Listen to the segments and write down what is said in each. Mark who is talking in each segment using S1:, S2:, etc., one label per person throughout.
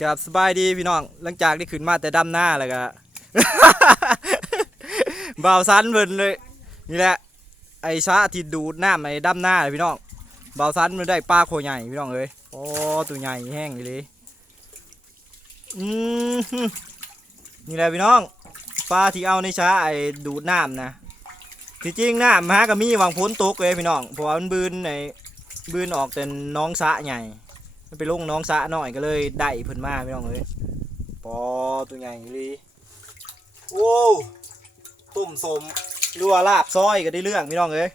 S1: กับสบายดีพี่น้อง หลังจากที่ขึ้นมาแต่ดำหน้าแล้วก็ บ่าวซันเพิ่นเลย นี่แหละ ไอ้ชาที่ดูดน้ำไอ้ดำหน้าเลยพี่น้อง บ่าวซันมันได้ปลาโคใหญ่พี่น้องเอ้ย โอ้ตัวใหญ่แห้งเลยอืมนี่แหละพี่น้อง ปลาที่เอาในชาไอ้ดูดน้ำนะ ที่จริงน้ำฮะก็มีวางพ้นตกเลยพี่น้อง เพราะว่ามันบืนในบืนออกแต่น้องสะใหญ่ มันไปลงน้องสระหน่อยก็เลยได้เพิ่นมาพี่น้องเอ้ยปอตัวใหญ่เลยโอ้ตุ่มสมรัวาลาบซอยก็ได้เรื่องพี่น้องเอ้ย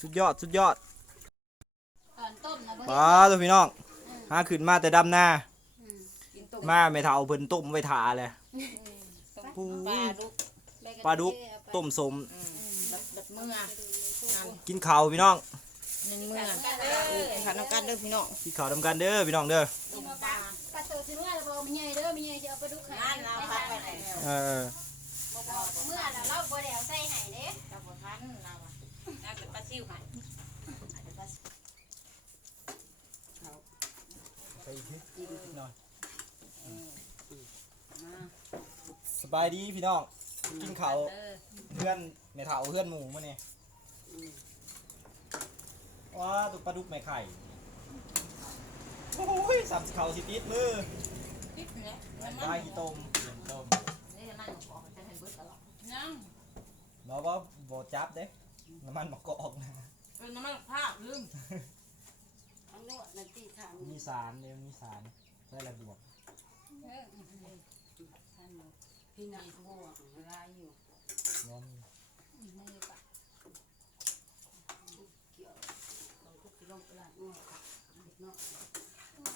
S1: สุดยอดสุดยอด
S2: ตอนต้มนะเบิ่ง
S1: ปลาตัวพี่น้องหาขึ้นมาแต่ดำหน้า
S3: กินต้ม
S1: มาไม่เท่าเพิ่นต้มไว้ถาเลยปู
S3: ปลาดุก
S1: ปลาดุกต้มสม
S3: อืมแบบแบบเมื่อนั่น
S1: กินข้าวพี่น้อง
S3: ในเมื่อเออขันน้ำกันเด้อพี่น้อง
S1: กินข้าวทำกันเด้อพี่น้องเด้อ
S3: ต้มปลา
S2: ปลาโตสิว่าบ่มีใหญ่เด้อมีใหญ่จะเอาปลาดุกให้
S3: นั่นเราพักไปแล้ว
S1: เออ
S2: เมื่อน่ะเราบ่ได้เอาใส่ให้เด้
S3: เราบ่ทันเราอะเราเป็นปลาซิวค่ะ
S1: ไปอีกนิดหน่อยสบายดีพี่น้องกินข้าว
S3: เออ
S1: เพื่อนแม่เฒ่าเพื่อนหมูมาเนี่ย ว้าตุกปลาดุกแม่ไข่ โอ้ยสับเขาสิติดมือ
S3: ติ๊บเนี่ย
S1: ได้กี่ต้มเย็นต้ม
S3: นี่น้ำมันของของจะเห็นเบิดตลอดยัง
S1: บอกว่าโบจับเด้น้ำมันมะกอกนะ
S3: เป็นน้ำมันภาพลืม
S4: อันนวดนั่นตีทาง
S1: มีสารเดี๋ยวมีสารได้ระบวก
S4: พี่นักบวกเวลาอยู่
S1: น้อม
S4: เกี่ยวเราทุกที่ลงตลาดนวดเนาะ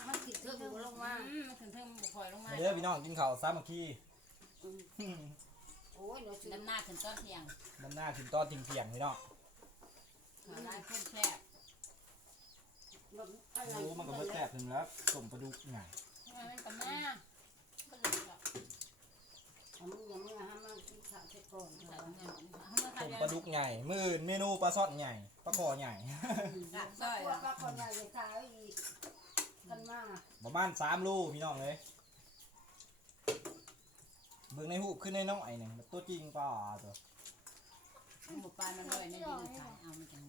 S4: มันติดเธอบุลงมา
S3: อืมมันถึงเทิงบุคอยลงมา
S1: มา เด้อพี่น้องกินข้าวสามัคคี
S4: โอ้ยเราซื้อ
S3: น้ำหน้าถึงต้นเทียง
S1: น้ำหน้ากินตอนทิ้งเที่ยงพี่น้อง
S3: ข้าวร้านข้นแซ่บ
S4: อะไร
S1: โอ้มันก็เบิดแซ่บถึงแล้วต้มปลาดุกไง
S2: มันก็มาก็เลยก็
S4: ทำยังไม่ห้ามมันตีขาดเสร็จก่อน
S3: ใส่เงินเขามา
S1: ต้ม
S3: ทำ
S1: ปลาดุกใหญ่มือเมนูปลาซอดใหญ่ ปลาคอใหญ่
S3: ดัก
S4: ก็
S3: ซ้อย
S4: ว่าคนใหญ่จะตายอีกกันมา
S1: ประมาณสามลูกพี่น้องเลยเบิ่งในหูปขึ้นในน้องไอ้เนี่ยตัวจริงป่าตัว
S3: หมูปลามันลอยในดินขายเอามันจัง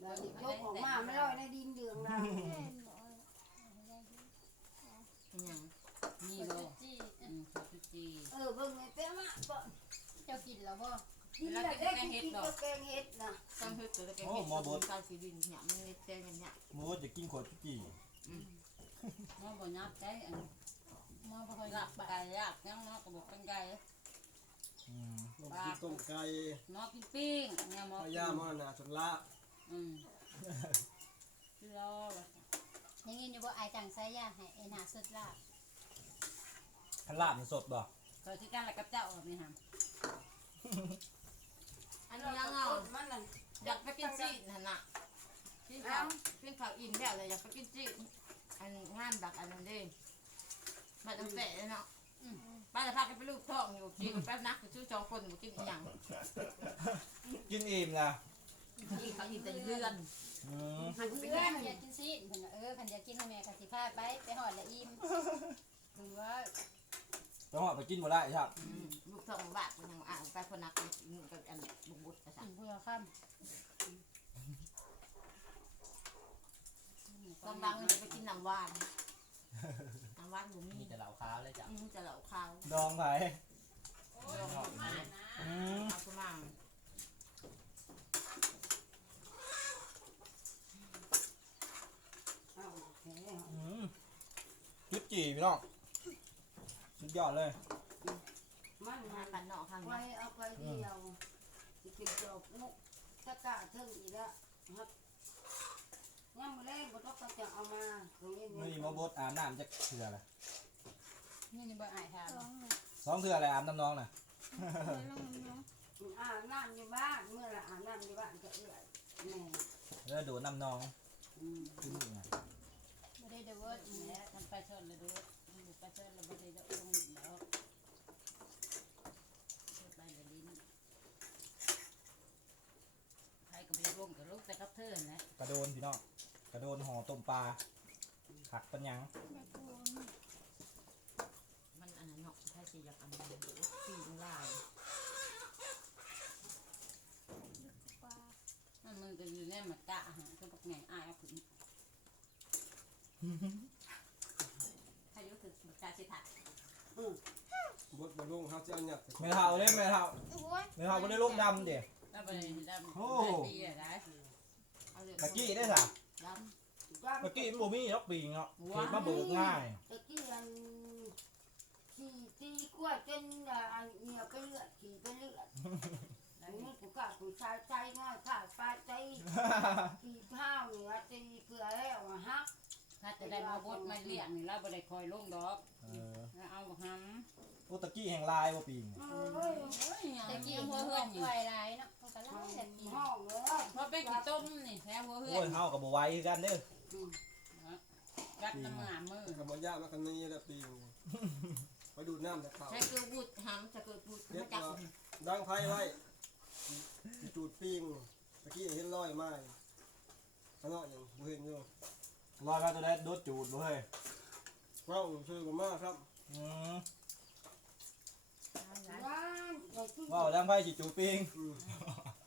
S4: แล้วยกออกมาไม่ลอยในดินเดืองนะ
S3: เป็นยังนี่โล
S2: จี
S3: อืมข้าวจุจี
S4: เออเบิ่งไอ้เป๊ะมาเปิด
S2: เจ้ากินแล้วบ่
S4: ดินได้ได้กินก็แกงเห็ดนะ
S3: ต้องฮึดตัวแกงเห็ดตัวกาวสีดินเนี่ยมันเล็ดเต้นกันเนี่ย
S1: มูจะกินขวดจุกี้
S3: มอบ่นับใจอัน
S2: มาบ่ค่อย
S3: หลั
S2: รั
S3: บบไก่ยากยังมอกระบอกเป็นไก่
S1: อืม
S5: ลงกินต้มไก่
S3: มอกินปิ้งเนี่ยมอ
S5: พายามอนาชนละ
S3: อืมรอ
S2: ยังกินอยู่บ่อายจังใส่ยาให้ไอ้หน้าสุดลาบ
S1: ขันลาบมันสดบ่
S3: เขาที่กันแล้วกับเจ้าแบบนี้ฮะ อันนี้ยังเอา
S4: มันนั่น
S3: อยากไปกินจีนน่ะกินข้าวกินข้าวอิ่มแล้วเลยอยากไปกินจีนอันงานดักอันนั้นเด้บัดน้ำเตะเนาะป้าจะพากันไปลูกท้องอยู่กินแป๊บนักจะชื่อจองคนอยู่กินอีหยัง
S1: กินอิ่มนะ
S3: กินข้าวอิ่มแต่เลื่อน
S1: อืม
S4: หัน
S2: เพื่
S4: เพื่
S2: อ
S4: อนน
S2: อยากกินซีนเพิ่นว่าเออคันอยากกินให้แม่ก็สิพาไปไปฮอดละอิ่มถือว่า
S1: ไปหอดไปกินบ่ได้ครับ
S3: ลูกท้องบาดคนยังอ่านไปคนนักนู่นกับอันบุบุตรภาษา
S2: เพื่อค่ำ
S3: กำลังไปกินน้ำหวานน้ำหวานบุมี
S6: มีแต่เหล่าค้าวเลยจ้ะ
S3: อืมจะเหล่าข้าว
S1: ดองไผอืม
S3: เอาขึ้นมา
S4: เอาแผล
S1: อืมจุดจีพี่น้องสุ ดยอดเลย
S4: มัน
S3: มา
S4: มัน
S3: ปันนอกข้าง
S4: ไว้
S3: นี้
S4: เอาไปเดียวสิกินจบมุกตะกะเทิงอีกแล้วครับยังไม่ได้บ่ต้องก็จะเอามาตรงนี้
S1: มื่อนี้มาบดอาบน้ำจะเถื่อเลย
S2: นี่นี่บ่อายถาม
S1: สองเถื่ออะไรอาบน้ำน้องน่ะ
S4: อาบน้ำอยู่บ้านเมื่อละอาบน้ำอยู่บ้านจะเอื้อยแม่
S1: แล้วโดดน้ำน้อง
S4: อืม
S1: ที่นี่ไง
S2: บ่ได้เด้อเวิร์ดนี่แหละ
S3: มันไปชนเลยดู มันไปชนแล้วไม่ได้จะลงแล้วไปเดี๋ยวลิ้นใครก็ไปร่วมกับลูกแต่กับเธอนะ
S1: กระโดนพี่น้องกระโดนห่อต้มปลาขักปัญญัง
S3: มันอันนั้นเนาะถ้าสิอยากอันนั้นโดดปีนลายนั่นมันก็อยู่ในหมักกะฮะก็บอกไงอายเอาขึ้นถ้ารู้ สึกหมักกะสิถัก
S5: บดบะลงเขาจะเอาหยัด
S1: ไม่เท่าเลยไม่เท่าไม่เท่าบ่ได้ลูกดำเด้
S3: แล้วไปดำ
S1: โอ้
S3: ดีอะได้เอาเลย
S1: ตะกี้ได้ซะ
S3: ด
S1: ตะกี้มันบ่มีดอกปีงเนาะเกิดมาเบิกง่าย
S4: ตะกี้อันขี่ตีกล้วยจนอันเหนียวไปเลือดขี่ไปเลือดำอันนี้กูกะกูชายใจง่ายขาดปลาใจขี่ข้าวเหนือตีเกลือแล้วอะฮะ
S3: ถ้าจะได้มาบดมาเลี้ยงนี่เราบ่ได้คอยลงดอก
S1: เออ
S3: แล้วเอาบักหำ
S1: โอ้ตะกี้แห่งลายบ่ปีง
S4: เอ้ย
S3: โอ้ย
S2: ตะ
S3: ตะ
S2: กี้
S3: กี้
S2: หั
S3: หั
S2: ว
S3: ว
S2: เหื
S3: เฮื
S2: อ
S3: อนนอยู่
S2: ไวหลายเนาะเขาก็ไล่แต่กิน
S4: ห้องเลย
S3: พอเป็นกี่ต้มนี่แท้หัวเฮือ
S1: โอ้ย
S3: น
S1: เฮาก็บ่ไหวคือกันเด้อ
S3: รัดน้ำหามมือ
S5: กับมันยากมากันนี้แหละปีงไปดูดน้ำแต่เขา
S3: ใช้เกลือบุดหำจะเกลือบุด
S5: เด็
S3: มา
S5: ด
S3: จับ
S5: ว่าดังไฟไว้จูดปีงตะกี้เห็นรอยไม้ข้างนอกอย่างบ่เห็นอยู่
S1: รอยมาตัวได้โดดจูดบ่เฮ้ย
S5: เว้าชื่อผมมากครับ
S1: อืม
S4: ร้านไอ้กิน
S1: ว้าวดังไผสิจูดปิง
S5: อืม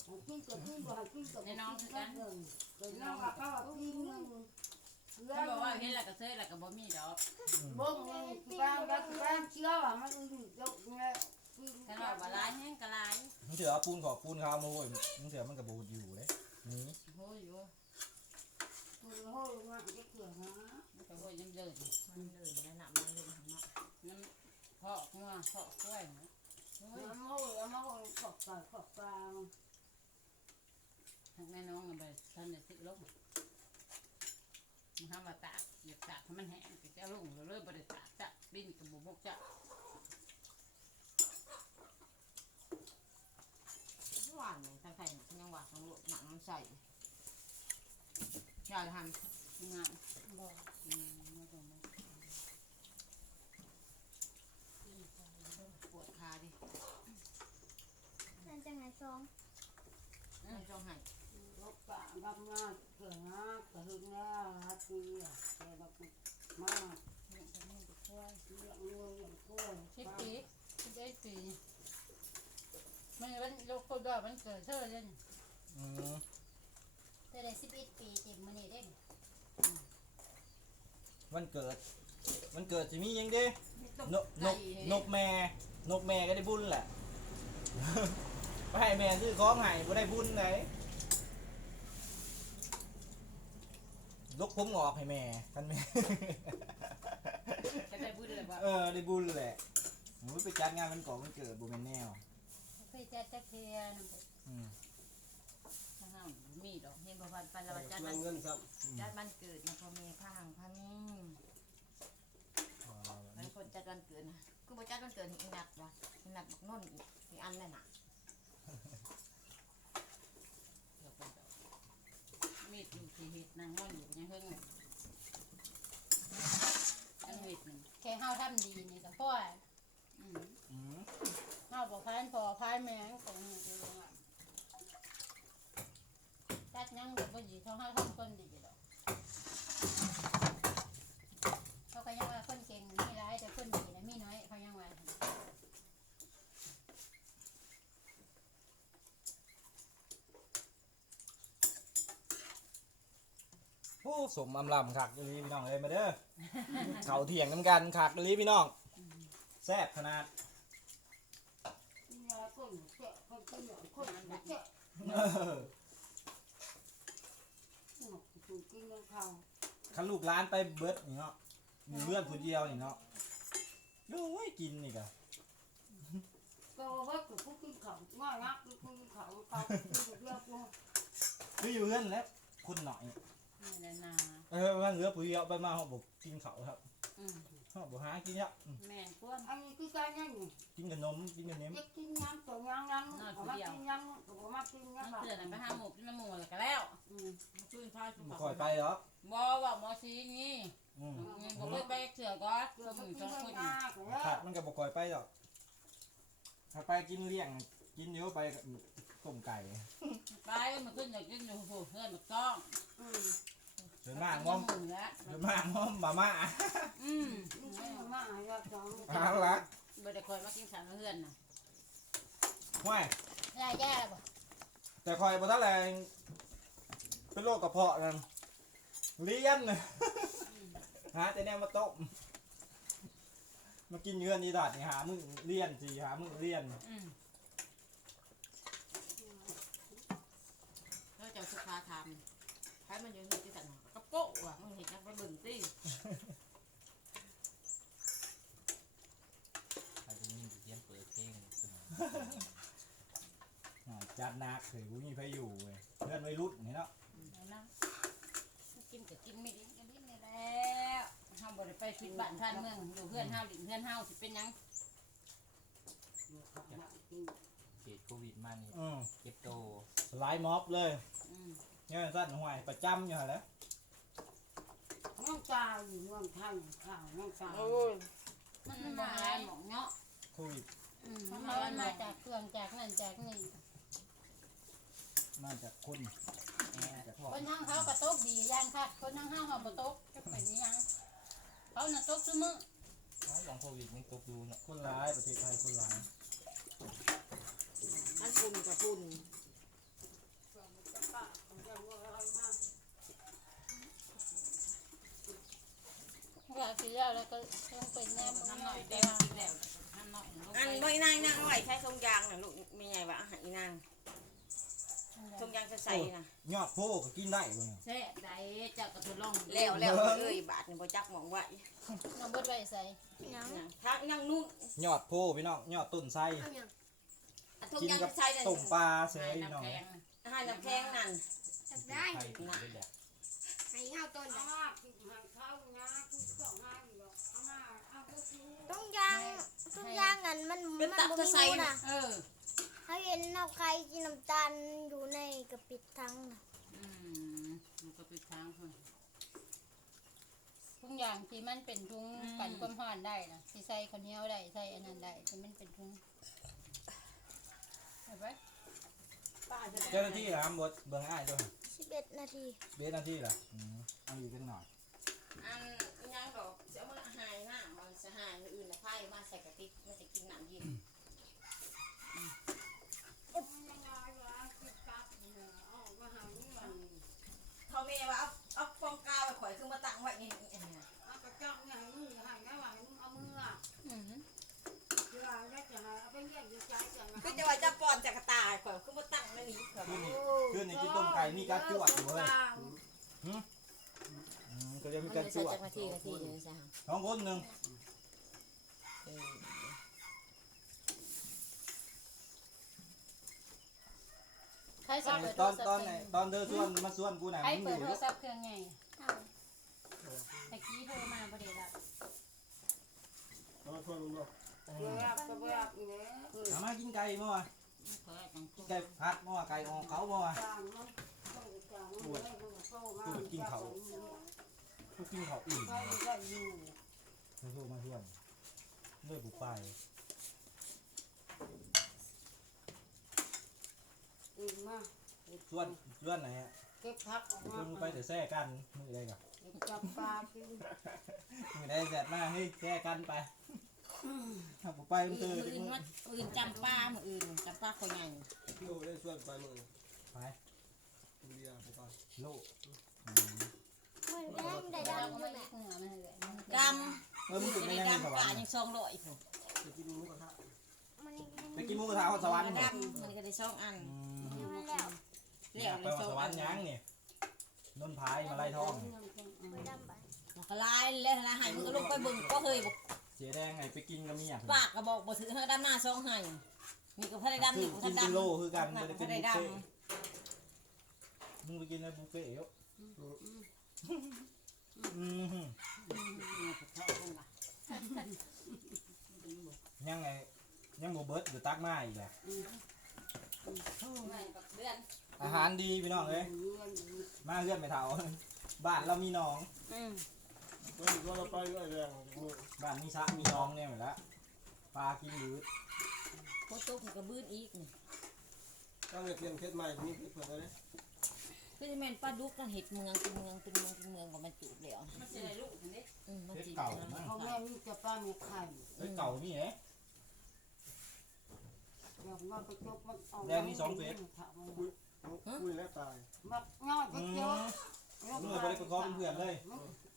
S4: ไอ้กินกับกินกับไอ้กินกับกินกันหนึ่งเดี๋ยวน้องกับเขากับกินหนึ่งเรื่อ
S3: เขา
S4: ง
S3: บอกว่าเห็นแล้วก็เซ่แล้วก็บ่มีดอก
S4: บ้งเลยที่บ้านก็ที่บ้านเชี่ยวอะมันอื่นยกเนี่ยกิน
S3: ถ้าเราบ่ลายแห้งก็ลาย
S1: มันเถือเอาปูนขอบปูนขาวมาโว้ยมันเถือมันก็บ่อยู่เด้นี่
S3: โอ้ยอยู่
S4: โอ้โหมันจะเกลือนะ
S3: มันก็โอ้ยยังเดินมันเดินแล้วน้ำมันลงข้งนอกน้ำเพาะงัวพาะกล้วยนะโอ้ย
S4: น้ำโหน้ำโหขอบปากขอบปาก
S3: ทางแม่น้องก็ไปท่านได้สิลงมันทำมาตากอยากตากให้มันแห้งก็จะลงแล้วเลยบ่ได้ตากจะบินกับบ่บกจะหวานเลยถ้าใส่ยังหวานต้องลดหนักน้ำใส่ อย่าทำงาน
S2: บอก
S3: อืมไม่ต้องมาปวดขาดิ
S2: นั่นจะไงซอง
S3: ไม่ต้องให้
S4: รถปากดำนาเกลือนะกระหึ่งแล้วฮัตตีอะแกแบบมาก
S3: ไม่ต้องให้ไปช่วย
S4: เลี้ยงงูเลี้ยงกล้วย
S2: สิบปีสิบเอ็ดปีมันวันโลกคนดอกมันเกิดเท่าเล่น
S1: อืม
S2: แต่ได้สิบเอ็ดปีเต็มมันนี่เด้ง
S1: วันเกิด วันเกิดสิมีหยังเด้
S3: ต้อง
S1: นกนกนกแม่นกแม่ก็ได้บุญแหละ ไปให้แม่ซื้อของให้บ่ได้บุญไหนลกผมงอกให้แม่คันแม่
S3: จะได้บุญเลยว่า
S1: เออได้บุญแหละหนูไปจัดงานวันก่อนวันเกิดบ่แม่นแนว
S2: เคยจัดจักเทียนำ
S1: อืม
S3: ถ้าห้า มมีดอกเห็นบ่วันปันละ
S5: ไป
S3: วันจัด
S5: เงิ
S3: มันน
S5: เงินซ้
S3: จัดมันเกิดนะพ่อแม่ข้างพังบางคนจัดวันเกิดนะกูบ่จัดวันเกิดอีนัดว่ะอีนัดบักนุ่นอีกอีอันนั่นน่ะมีดอยู่ที่เห็ดนางนอนอยู่ยังเฮิงเลยอันมีดหนึ่ง
S2: แค่เฮาทำดีนี่ก็พอ
S3: อืม
S1: อืม
S2: เฮาบ่พานพอพานแม่งของนี่คือว่า จัดยังก็บ่ดีเท่าเฮาทำคนดีดอกเขาก็ยังว่าคนเก่งมีหลายแต่คนดีนะมีน้อยเขายังว่า
S1: โอ้สมอำลำคักอีหลีพี่น้องเอ้ยมาเด้อ เขาเถียงกันกันคักอีหลีพี่น้องแซ่บขนาดเออ
S4: ถูกกินของ เขา
S1: คันลูกร้านไปเบิดนี่เนาะมีเลือดผู้เดียวนี่เนาะโอ้ยกินนี่กะ
S4: ก็ว่าถูกผู้กินเขาง่ายนักกินเขาเขากินเรียกว่า
S1: คืออยู่เพื่อนแล้วคนหน่อย
S3: นี่แหละนา
S1: เออว่าเหลือผู้เดียวไปมาเขาบอกกินเขาวครับ
S3: อืม
S1: เขาบอกหากินครับอืม
S3: แม่นกวน
S4: อันนี้คือการยัง
S1: กินขนมกินขนม
S4: เด็กกินยังตัวยังยังเอามากินยังเอามากินยัง
S3: น้ำ
S4: แบบ
S3: เสือน่ะไปหาหมูกินน้ำหมูแล้วก็แล้ว
S4: อืม
S3: คืนพายสุ
S1: บ่
S3: ข
S1: คอยไปหรอก
S3: บ่ว่าหมอซีงี้
S1: อืม
S3: งี้บ่เคยไปเสือก็
S4: เกื
S3: คือ
S4: อบ
S3: มึง
S4: กิ
S3: ส
S4: น
S3: อง
S4: ยัง
S3: คน
S4: มากแล้ว
S1: ผัดมันก็บ่คอยไปหรอกถ้าไปกินเลี้ยง กินเยอะไปก็ต้มไก่
S3: ไปมันขึ้นอยากกินอยู่โหเพื่อนมันต้อง
S4: อืม
S1: เดินมากง้อม
S2: เหนือ
S1: เดินมากง้อมมาม่า
S3: อืม
S4: มึงใช่มาหายอดสอง
S1: เอาละ
S3: บ่ได้คอยมากินข้าวกับเพื่อนน่ะ
S1: ห้วย
S2: ย่าย่าบ่
S1: แต่คอยบ่ทันแรงเป็นโรคกระเพาะนั่นเลี้ยนน่ะหาแต่แนวมาต้มมากินเยือนอีดัดนี่หามึงเลี้ยนสิหามึงเลี้ยน
S3: อืมแล้วเจ้าสุภาทำให้มันอยู่ในที่สั่นกระ โปะว่ะมึงเห็นจักไปเบิ่งสิ
S6: ใครจะยิ่งเยี่ยมเปิดเพลงขึ้นมา
S1: อ่าจัดหนักเลยกูมีไฟอยู่เว้ยเพื่อนไว้รุ่นนี่เนาะ
S2: เอาน้ำกินก็กินไม่ได้กินนิดนี่แหล้วเฮาบ่ได้ไปผิดบ้านท่านเมืองอยู่เพื่อนเฮาดินเพื่อนเฮาสิเป็นหยัง
S6: เขตโควิดมานี่
S1: อืม
S6: เก็บโต
S1: สไลด์ม็อบเลย
S2: อืม
S1: เนี่ยสั้นห่วยประจำอยู่หั่นแหล้ว
S4: น้องตาอยู่เมืองไทยข้าวน้องตา
S2: มันมาหลายหมองเนาะ
S1: โควิด
S2: อืมมันมามาจากเครื่องจากนั่นจากนี่
S1: มาจากคนมาจากพ่อ
S2: คนทางเขาก็ตกดีอย่างคักคนทางเฮาเฮาบ่ตกจะเป็นอิหยังเขาน่ะตกซุมื้อ
S6: เอ้าหลังโควิดนี่ตกดูเนาะ
S1: คนร้ายประเทศไทยคนร้าย
S3: มันปุ่นกับปุ่น
S2: ว่าสิแล้วแล้วก็ต้องเป็นแน่บ่
S3: น้ำห
S2: น้
S3: น่
S2: อ
S3: อยย
S2: แต่
S3: เต็ม
S2: ว่า
S3: กินแล้วน้ำหน่อยลง
S7: อัน
S3: ไป
S7: บ่อีนางนางเอาไว้ใช้ทรงยางน่ะลูกมีไงวะอาหารอีนางทรงยางใส่ๆน่ะ
S1: ยอดโพก็กินได้บ่เนี่ย
S2: แซ่บได้เจ้าก็ทดลอง
S7: แล้วแล้วเอ้ยบาทนี่บ่จักหมองไว้
S2: น้องเบิดไว้ใส่
S7: นะทักนางนุ่น
S1: ยอดโพพี่น้องยอดต้นไทร
S7: อันทรง
S1: กิน
S7: ยาง
S1: กับ
S7: ใส่น่ะ
S1: ต้มปลาเสย
S2: ให้
S1: พี่น้อง
S2: น้ำแข็ง
S7: อาหารน้ำแข็งนั่น
S6: ไทยติดด้วยแหละ
S4: ให้เงาต้นเอ ไปกิน
S8: ต้องย่างต้องย่างกันมัน
S7: เป็น
S8: มัน
S7: ตับ
S8: บ่
S7: จะ
S8: มี
S7: ใส่
S8: หมู
S7: น่ะ
S8: นะ
S2: เออ
S8: เขาเห็นเอาใครกินน้ำตาลอยู่ในกระปิดทั้งน่ะ
S2: อืมมันก็เป็นทางคนทุกอย่างที่มันเป็นทุงกันความร้อนได้นะที่ใส่ข้าวเหนียวได้ใส่อันนั้นได้ที่มันเป็นทุงเห็นไหม
S1: เจ้าหน้าที่เหรอครับบดเบิ่งอ้ายด้วย
S8: 11 นาที
S1: เบสหน้าที่เหรออืมเอาอยู่กันหน่อย
S7: อัน มื้ออื่นน่ะไผมาใส่กระติกมันจะกินน้ำเย็นเขาแม่ว่าเอาเอาฟองกาวไว้ข่อยคือมาตั้งไว้นี่อันนี้น่ะ
S4: เอากระจับเนี่ยให้มึงให้แม่ว่าให้มึงเอามืออะ
S2: อืม
S4: เดี๋ยวเอาได้จะให้เอาไปเลี้ยงอยู่ใจจังนะ
S7: คือจะว่าจะป้อนจากกระตายข่อยคือมาตั้งไว้นี่ข่อย
S1: ขึ้น
S7: ว่า
S1: นี่ขึ้นนี่กินต้มไก่มีการจวดอยู่เว้ยอืมก็จะมี
S7: มัน
S1: การ
S7: จะ
S1: จ
S7: ใส่
S1: วด
S7: จากนาทีนาทีนี่ใช่
S1: ท้องคนหนึ่ง
S2: ใครสิเปิดโท
S1: ต
S2: ร
S1: อน
S2: ศัพ
S1: ตอน
S2: ท์
S1: ไหน
S2: เครื่อง
S1: ตอนเธอส่วนมาส่วนกูน่ะ
S2: ใคร
S1: มึง
S2: เปิ
S1: อ
S2: ด
S1: ยู่
S2: โท
S1: เด้
S2: ร
S1: อ
S2: ศัพท์เครื่องไง
S8: เอา
S2: ตะกี้โทรมาบ่ได้รับ
S5: เอามาช่วยลุงด้วย
S4: เดี๋ยวรับก็บ่รับอีกแล้ว
S1: เอามากินไก่เมื่อวาน
S2: เปิดจัง
S1: กินไก่พัดเมื่อวานไก่ออกเขาเมื่อวาน
S4: จางมันต้องจางมันให้มึงเข้ามา
S1: กูกินเขาอิ่ม
S4: เขาได้อยู่
S1: เธอโทรมาชวนเลิกกูไป
S4: อิ่มมา
S1: ส่วนส่วนไหนฮะ
S4: เก็บผักออก
S1: ช
S4: มา
S1: วนกูไปแต่แซ่กันมือใดกับ
S4: จับปลากิน
S1: มือใดแซ่บมากเฮ้ยแซ่กันไปถ้ากูไปมึงเจอ
S3: มือ
S1: จะ
S3: อื่น
S1: มึง
S3: ว่าอื่นจำป้ามืออื่นจำป้าคนใหญ่
S5: พี่โอได้ช่วยไปมือ
S1: ไป
S5: เรียไปก่อน
S1: โลก
S8: มันแดงได้
S2: เรา
S8: ดำ
S2: ก็
S8: อยู่
S2: ไม่
S8: แม่
S2: ได้เหงื่อมันเลย
S3: ด
S1: เออมึงำถึง
S3: ไม่
S1: ไม่
S3: ได้
S1: ยังไงส
S3: ดำ
S1: วร
S3: ป่าร
S1: ค์
S3: ยังซองลอยผม
S5: ไปกินหมูกระทะ
S8: มันยัง
S1: ไปกินหมูกระทะสวรรค์เหรอ
S3: ดำมันก็ได้ช่องอัน
S1: อืม
S8: ยังไม่ แล้ว
S3: เลี้ยว
S1: ไป
S3: ได้
S1: ว่า
S3: ช่อง
S1: สวร
S3: อั
S1: ร
S3: น
S1: ค์ยังนี่นนพายมาไล่ทอง
S8: ไปดำไป
S3: มันก็ลายเลยละหายมือก็ลงไปเบิ่งก็เคยบอก
S1: เสียแดงไงไปกินกับเมีย
S3: ปากก็บอกบ่ถือให้ดำหน้าช่องให้มีก็พอได้ดำ
S1: คื
S3: มี
S1: อ
S3: ก็
S1: กิ
S3: ท่านน
S1: กิ
S3: ดำ
S1: โลคือกัน
S3: มั
S1: ไม่
S3: น
S1: ได้
S3: ก็
S1: เป็น
S3: ได้
S1: บุฟเฟ่ต์มึงไปกินในบุฟเฟ่ต์เอ้าอืมยังไงยังโบเบิร์ตอยู่ตักมาอีกแหละ
S3: เดือน
S1: อาหารดีพี่น้องเอ้ยมาเลื่อนไปเถาบ้านเรามีหน้อง
S3: อืม
S5: ก็ก็เราไปด้วยแรงมือ
S1: บ้านมีสระมีหน้องเนี่ยเหมือนละปลากินบืด
S3: โคตรมันก็บื้นอีกนี่
S5: ตั้งแต่เตรียมเพชรใหม่นี่เพื่อนเลย
S3: คือ
S7: คือจะแม่นปลาดุกกันเห็ดเมืองเป็นเมืองเป็นเมืองเป็นเมืองบ่มันจูบแล้ว
S3: มันจะได้ลูกเห็นไหม
S7: อืมมัน
S1: เฮ็ด
S7: จีบ
S1: เก่า
S7: นะ
S1: มาก
S4: เขาแม่นี่จะป้ามีไข่
S1: เฮ็ดเก่านี่แหละ
S4: อ ยากมาไปจกมันเอา
S1: แดงมีสองเฟส
S5: คุยแล้วตาย
S4: มักง่ายไป
S1: อื
S4: จก
S1: มเมื่อบ่ได้ประกอบเป็นเพื่อนเลย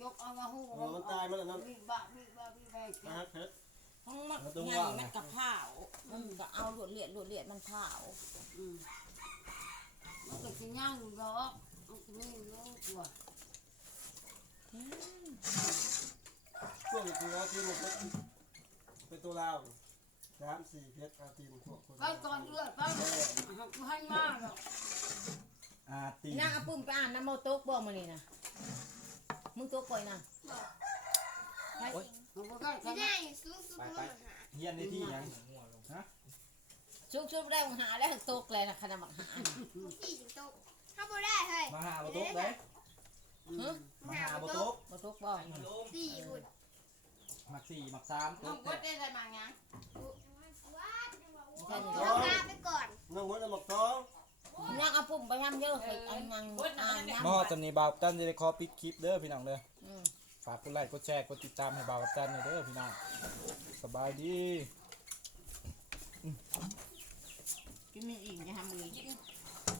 S4: จกเอามาหู
S5: เออมันตายมันอันนั้น
S4: วิบะวิบะวิบะ
S5: ตายเพชร
S7: ห้องมัน
S1: มันต้อง
S7: ใหญ่
S1: ว่า
S7: มันกับเผามันก็เอาลวดเลียดลวดเลียดมันเผา
S4: อืมมันก็จะย่างดอกมันจะไม่รู้ตัว
S5: ช่วงคือว่าที่มันเป็นเป็นตัวลาว สามสี่เพชรอาตีนพวกคน
S4: ไปก่อนเลือดไปให้มากหรอก
S1: อาตี
S7: นางเอาปุ่มไปอ่านน้ำโมตกบ่มื้อนี้นะมึงตกก่อยนะ
S4: มันก็ได้
S9: ที่
S4: แค่
S9: ไหน
S4: นั้น
S9: สู้สู้กูมันหา
S1: เฮียนในที่ยัง
S7: ชุกชุบได้มึงหาแล้วตกเลยนะขนาดบักหา
S9: ที่สิงโตถ้าบ่ได้เฮ้ย
S1: มาหาบ่ตกเด้
S7: ฮะ
S1: มาหาบ่ตก
S7: บ่ตกบ่
S9: สี่หุ่น
S1: มักสี่มักสาม
S3: น้อง
S1: ต
S3: ก็
S1: ก
S3: ได้ได้มาไง
S9: เราลาไปก่อน
S5: น้องมดเอาหมกท้อง
S7: นางเอาปุ่มไปทำเยอะเคยอันนางอ่านน้ำ
S10: มอตอนนี้บ่าวกับตันจะได้ขอปิดคลิปเด้อพี่น้องเด้อ
S7: อืม
S10: ฝากกดไลค์กดแชร์กดติดตามให้บ่าวกับตันหน่อยเด้อพี่น้องสบายดี
S7: กินไม่อิ่มจะทำเลย
S3: กิน